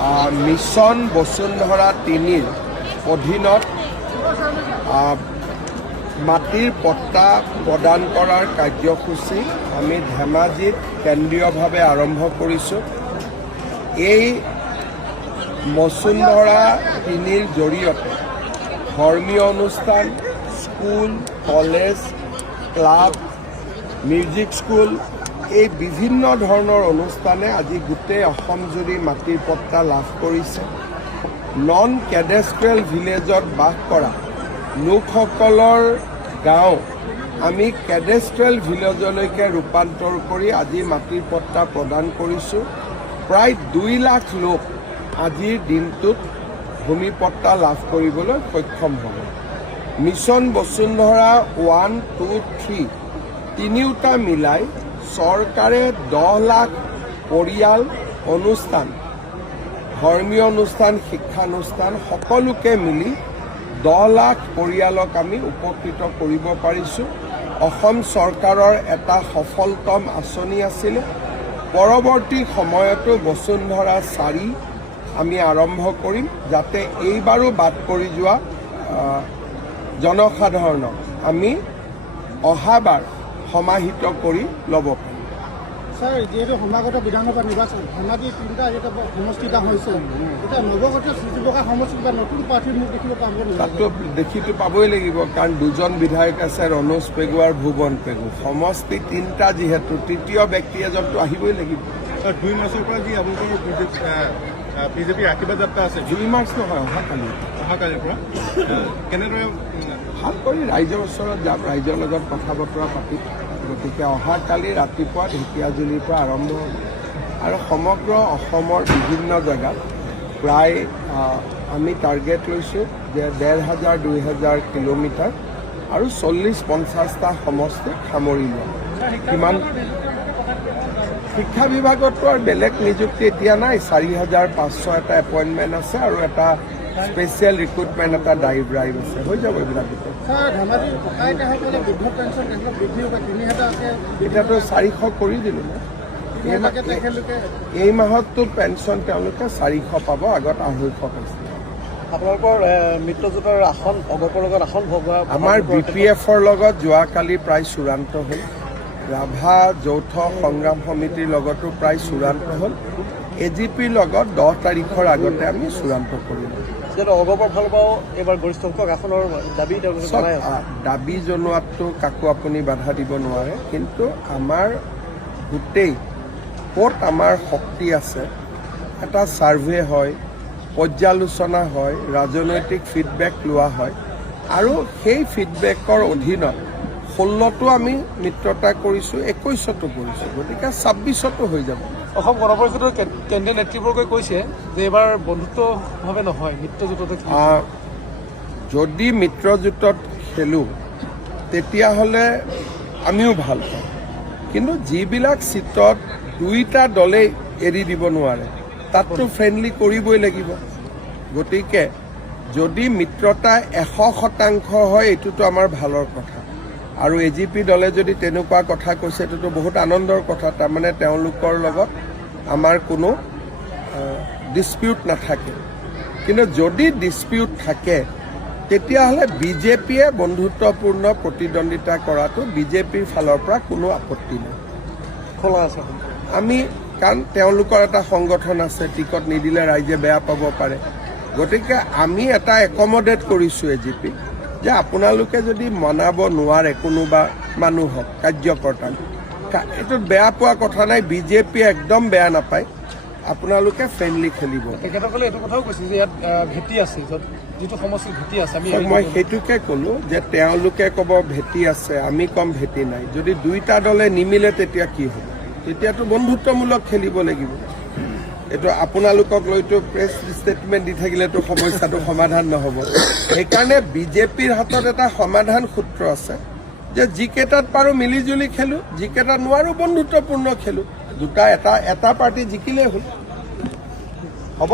Mission বসুন্ধৰা ৩ৰ অধীনত মাটিৰ পট্টা প্ৰদান কৰাৰ কাৰ্যসূচী আমি ধেমাজিত কেন্দ্ৰীয়ভাৱে আৰম্ভ কৰিছোঁ। এই বসুন্ধৰা ৩ৰ জৰিয়তে ধৰ্মীয় অনুষ্ঠান, school, college, club, music school, এই বিভিন্ন ধৰণৰ অনুষ্ঠানে আজি গোটেই অসমজুৰি মাটিৰ পট্টা লাভ কৰিছে। নন কেডেষ্ট্ৰিয়েল ভিলেজত বাস কৰা লোকসকলৰ গাঁও আমি কেডেষ্ট্ৰিয়েল ভিলেজলৈকে ৰূপান্তৰ কৰি আজি মাটিৰ পট্টা প্ৰদান কৰিছোঁ। প্ৰায় ২ লাখ লোক আজিৰ দিনটোত ভূমি পট্টা লাভ কৰিবলৈ সক্ষম হ'ব। মিছন বসুন্ধৰা 1, 2, 3 তিনিওটা মিলাই চৰকাৰে 10 লাখ পৰিয়াল, অনুষ্ঠান, ধৰ্মীয় অনুষ্ঠান, শিক্ষানুষ্ঠান সকলোকে মিলি 10 লাখ পৰিয়ালক আমি উপকৃত কৰিব পাৰিছোঁ। অসম চৰকাৰৰ এটা সফলতম আঁচনি আছিলে। পৰৱৰ্তী সময়তো বসুন্ধৰা 4 আমি আৰম্ভ কৰিম, যাতে এইবাৰো বাদ পৰি যোৱা জনসাধাৰণক আমি অহাবাৰ সমাহিত কৰি ল'ব পাৰিম। স্যাৰ, যিহেতু সমাগত বিধানসভা নিৰ্বাচন ধেমাজি 3টা সমষ্টি এটা হৈছে, এতিয়া নৱগত চিচিবকা সমষ্টিত বা নতুন প্ৰাৰ্থীৰ মুখ দেখিব পাব নেকি? তাতো দেখিতো পাবই লাগিব, কাৰণ 2জন বিধায়ক আছে, ৰণোজ পেগু আৰু ভুৱন পেগু। সমষ্টি 3টা যিহেতু তৃতীয় ব্যক্তি এজনটো আহিবই লাগিব। 2 মাৰ্চৰ পৰা যি আপোনালোকৰ বিজেপিৰ আশীৰ্বাদ যাত্ৰা আছে, 2 মাৰ্চ নহয়, অহাকালিৰ পৰা কেনেদৰে ভাল কৰি ৰাইজৰ ওচৰত যাম, ৰাইজৰ লগত কথা বতৰা পাতি। গতিকে অহাকালি ৰাতিপুৱা ঢেকীয়াজুলিৰ পৰা আৰম্ভ হ'ব আৰু সমগ্ৰ অসমৰ বিভিন্ন জেগাত প্ৰায় আমি টাৰ্গেট লৈছোঁ যে 1,500-2,000 কিলোমিটাৰ আৰু 40-50টা সমষ্টি সামৰি লোৱা। কিমান শিক্ষা বিভাগতো আৰু বেলেগ নিযুক্তি এতিয়া নাই। 4,500 এটা এপইণ্টমেণ্ট আছে আৰু এটা স্পেচিয়েল ৰিক্ৰুটমেণ্ট এটা ড্ৰাইভ আছে, হৈ যাব এইবিলাক। এতিয়াতো 400 কৰি দিলোঁ মই। এই মাহততো পেঞ্চন তেওঁলোকে 400 পাব, আগত 250 পাইছিল। আপোনালোকৰ মিত্ৰজোঁটৰ আসন অগপৰ লগত আসন ভগোৱা আমাৰ BPF-ৰ লগত যোৱাকালি প্ৰায় চূড়ান্ত হ'ল। ৰাভা যৌথ সংগ্ৰাম সমিতিৰ লগতো প্ৰায় চূড়ান্ত হ'ল। AGPৰ লগত 10 তাৰিখৰ আগতে আমি চূড়ান্ত কৰিলোঁ। অগপৰ ফালৰ পৰাও এইবাৰ গৰিষ্ঠ সংখ্যক আসনৰ দাবী দাবী জনোৱাততো কাকো আপুনি বাধা দিব নোৱাৰে, কিন্তু আমাৰ গোটেই ক'ত আমাৰ শক্তি আছে এটা ছাৰ্ভে হয়, পৰ্যালোচনা হয়, ৰাজনৈতিক ফিডবেক লোৱা হয় আৰু সেই ফিডবেকৰ অধীনত 16তো আমি মিত্ৰতা কৰিছোঁ, 21তো কৰিছোঁ, গতিকে 26তো হৈ যাব। অসম গণ পৰিষদৰ কেন্দ্ৰীয় নেতৃবৰ্গই কৈছে যে এইবাৰ বন্ধুত্বভাৱে নহয়, মিত্ৰজোঁটতে যদি মিত্ৰজোঁটত খেলোঁ তেতিয়াহ'লে আমিও ভাল পাওঁ, কিন্তু যিবিলাক চিটত 2টা দলেই এৰি দিব নোৱাৰে তাততো ফ্ৰেণ্ডলি কৰিবই লাগিব। গতিকে যদি মিত্ৰতা 100% হয় এইটোতো আমাৰ ভালৰ কথা। আৰু AGP দলে যদি তেনেকুৱা কথা কৈছে এইটোতো বহুত আনন্দৰ কথা। তাৰমানে তেওঁলোকৰ লগত আমাৰ কোনো ডিছপিউট নাথাকে। কিন্তু যদি ডিছপিউট থাকে তেতিয়াহ'লে BJPয়ে বন্ধুত্বপূৰ্ণ প্ৰতিদ্বন্দ্বিতা কৰাটো BJPৰ ফালৰ পৰা কোনো আপত্তি নাই। খোলা আছে আমি, কাৰণ তেওঁলোকৰ এটা সংগঠন আছে, টিকট নিদিলে ৰাইজে বেয়া পাব পাৰে। গতিকে আমি এটা একমডেট কৰিছোঁ AGP যে আপোনালোকে যদি মনাব নোৱাৰে কোনোবা মানুহক, কাৰ্যকৰ্তাক, এইটোত বেয়া পোৱা কথা নাই। BJPয়ে একদম বেয়া নাপায়, আপোনালোকে ফ্ৰেণ্ডলি খেলিব। তেখেতসকলে এইটো কথাও কৈছে যে ইয়াত ভেটি আছে, যিটো সমষ্টিত ভেটি আছে। মই সেইটোকে ক'লোঁ যে তেওঁলোকে ক'ব ভেটি আছে, আমি ক'ম ভেটি নাই। যদি 2টা দলে নিমিলে তেতিয়া কি হ'ব? তেতিয়াতো বন্ধুত্বমূলক খেলিব লাগিব। এইটো আপোনালোকক লৈতো প্ৰেছ ষ্টেটমেণ্ট দি থাকিলেতো সমস্যাটো সমাধান নহ'ব। সেইকাৰণে BJPৰ হাতত এটা সমাধান সূত্ৰ আছে যে যিকেইটাত পাৰোঁ মিলিজুলি খেলোঁ, যিকেইটাত নোৱাৰোঁ বন্ধুত্বপূৰ্ণ খেলোঁ। এটা পাৰ্টি জিকিলেই হ'ল, হ'ব।